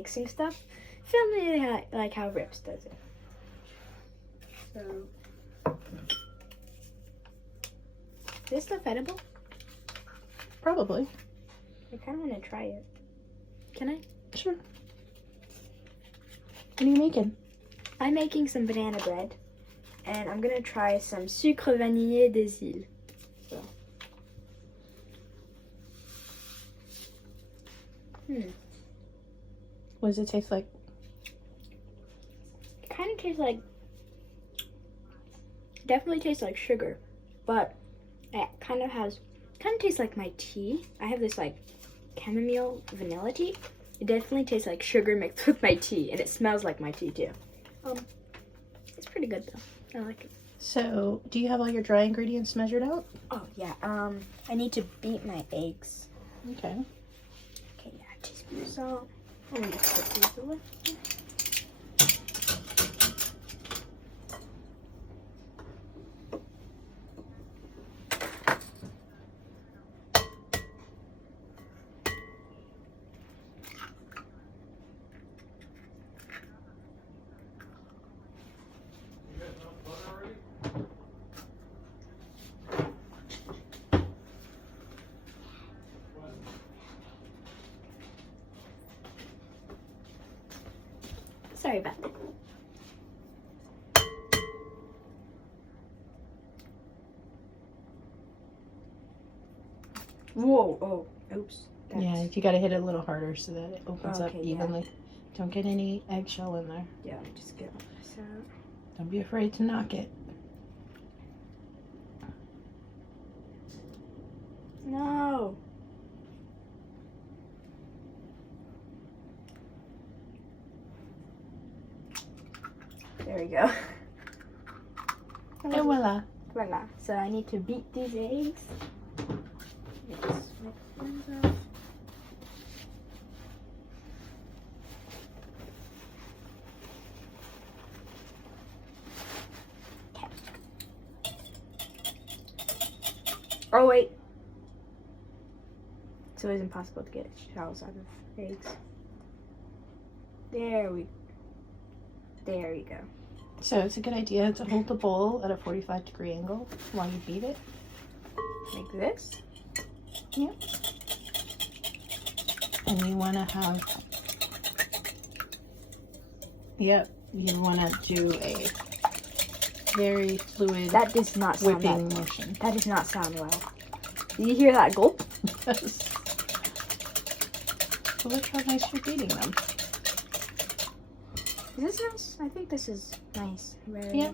mixing stuff, film it like how Rips does it. So, is this stuff edible? Probably. I kind of want to try it. Can I? Sure. What are you making? I'm making some banana bread, and I'm gonna try some sucre vanillé des îles. So. What does it taste like? It kind of tastes like, definitely tastes like sugar, but it kind of tastes like my tea. I have this like chamomile vanilla tea. It definitely tastes like sugar mixed with my tea, and it smells like my tea too. It's pretty good though. I like it. So, do you have all your dry ingredients measured out? Oh yeah. I need to beat my eggs. Okay. Okay, yeah, a teaspoon of salt. I'm gonna put these away. Sorry about that. Whoa, oh, oops. Yeah, you gotta hit it a little harder so that it opens up Okay, evenly. yeah. Don't get any eggshell in there. Yeah, let me just get all this out. Don't be afraid to knock it. No. There we go. And voila. Voila. So I need to beat these eggs. Just mix them up. Okay. Oh wait. It's always impossible to get shells out of eggs. There we go. So it's a good idea to hold the bowl at a 45-degree angle while you beat it. Like this. Yep. And you want to have, yep, you want to do a very fluid That does not sound whipping motion. That does not sound well. Do you hear that gulp? So look how nice you're beating them. Is this nice? I think this is nice. Very. Yeah.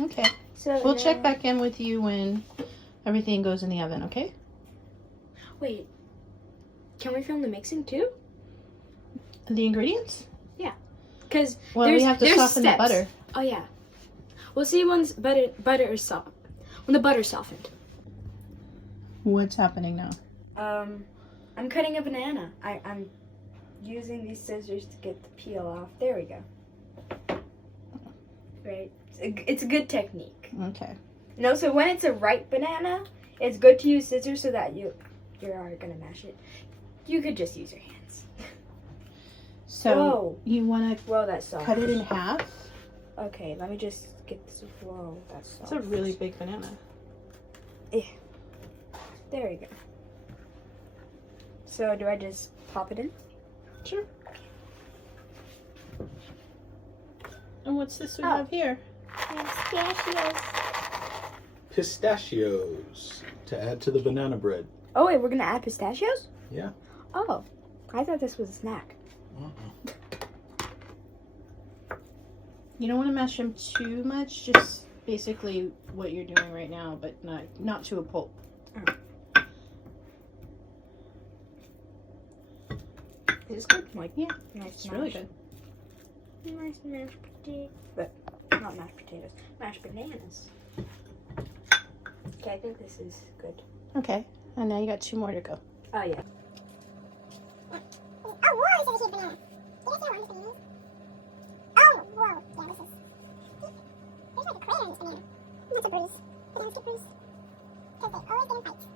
Okay. So We'll check back in with you when everything goes in the oven, okay? Wait. Can we film the mixing too? The ingredients? Yeah. Because Well, we have to soften the butter. Oh yeah. We'll see once butter is soft. When the butter's softened. What's happening now? I'm cutting a banana. I'm using these scissors to get the peel off. There we go. Right. It's a good technique. Okay. No, so when it's a ripe banana, it's good to use scissors so that you're gonna mash it. You could just use your hands. So you want to Whoa, that's soft. cut it in half. Okay, let me just get this. Whoa, that's soft. It's a really big banana. There we go. So do I just pop it in? Sure. And what's this we Oh. have here? Pistachios. Pistachios to add to the banana bread. Oh wait, we're gonna add pistachios? Yeah. Oh, I thought this was a snack. You don't want to mash them too much, just basically what you're doing right now, but not to a pulp. Is this good? Like, Yeah, nice. it's really good. Nice mashed potatoes, but not mashed potatoes. Mashed bananas. Okay, I think this is good. Okay, and now you got 2 more to go. Oh yeah. Oh, whoa, this is a huge banana. Did I say one of these bananas? Oh, whoa. Yeah, this is... There's like a crater in this banana. That's a bruise. Bananas get bruised. Because they always get in fights.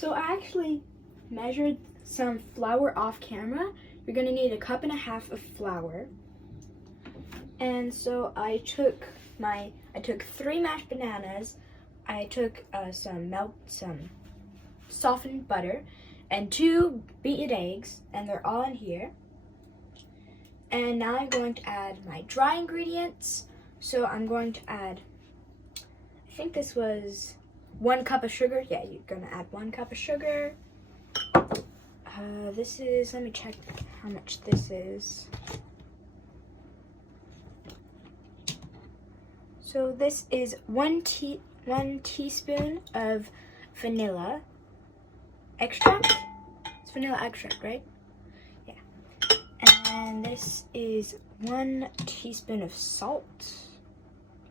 So I actually measured some flour off camera. You're gonna need 1.5 cups of flour. And so I took 3 mashed bananas. I took some softened butter and 2 beaten eggs, and they're all in here. And now I'm going to add my dry ingredients. So I'm going to add, I think this was 1 cup of sugar. Yeah, you're gonna add 1 cup of sugar. This is, let me check how much this is. So this is 1 teaspoon of vanilla extract. It's vanilla extract, right? Yeah. And this is 1 teaspoon of salt.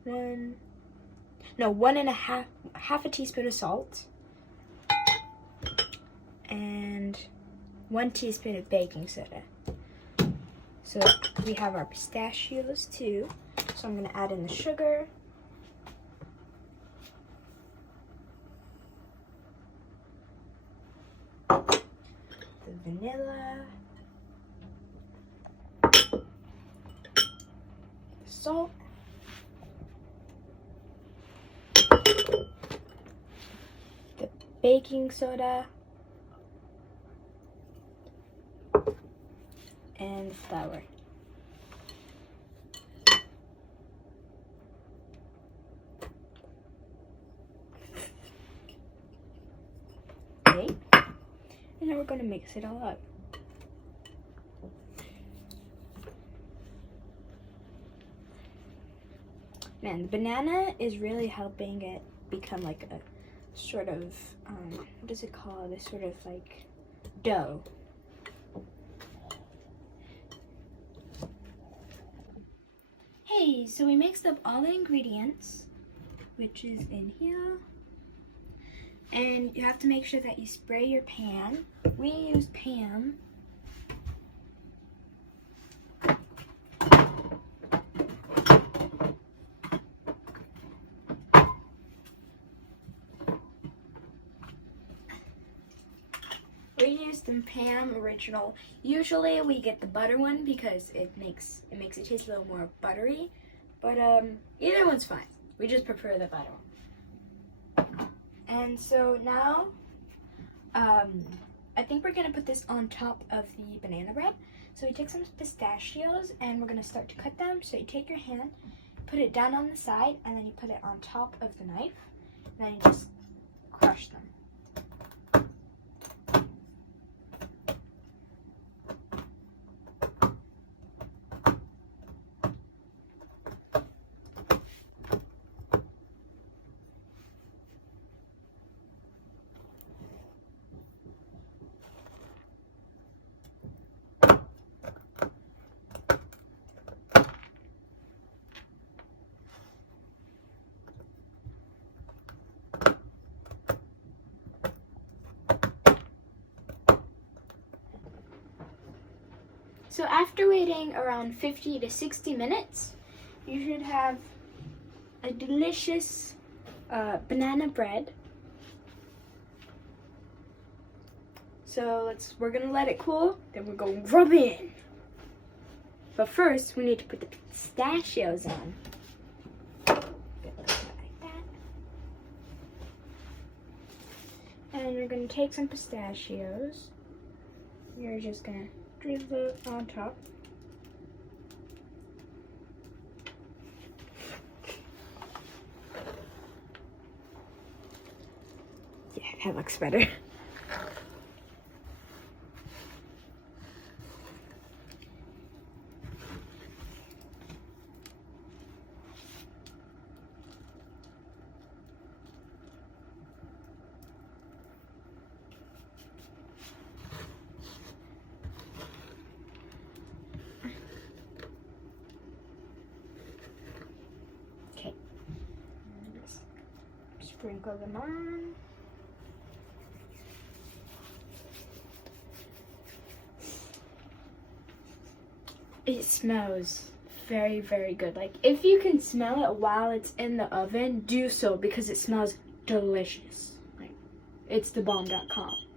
1.5 a teaspoon of salt. And 1 teaspoon of baking soda. So we have our pistachios too. So I'm gonna add in the sugar. The vanilla. The salt. The baking soda. And flour. Okay. And then we're going to mix it all up. Man, the banana is really helping it become like a sort of, what is it called? This sort of like dough. Hey, so we mixed up all the ingredients, which is in here. And you have to make sure that you spray your pan. We use Pam. We use the Pam original. Usually we get the butter one because it makes it taste a little more buttery. But either one's fine. We just prefer the butter one. And so now, I think we're gonna put this on top of the banana bread. So we take some pistachios and we're gonna start to cut them. So you take your hand, put it down on the side, and then you put it on top of the knife, and then you just crush them. So after waiting around 50 to 60 minutes, you should have a delicious banana bread. So we're gonna let it cool, then we're gonna rub it in. But first, we need to put the pistachios on. Like that. And you're gonna take some pistachios. You're just gonna drizzle it on top. Yeah, that looks better. Sprinkle them on. It smells very, very good. Like, if you can smell it while it's in the oven, do so because it smells delicious. Like, it's thebomb.com.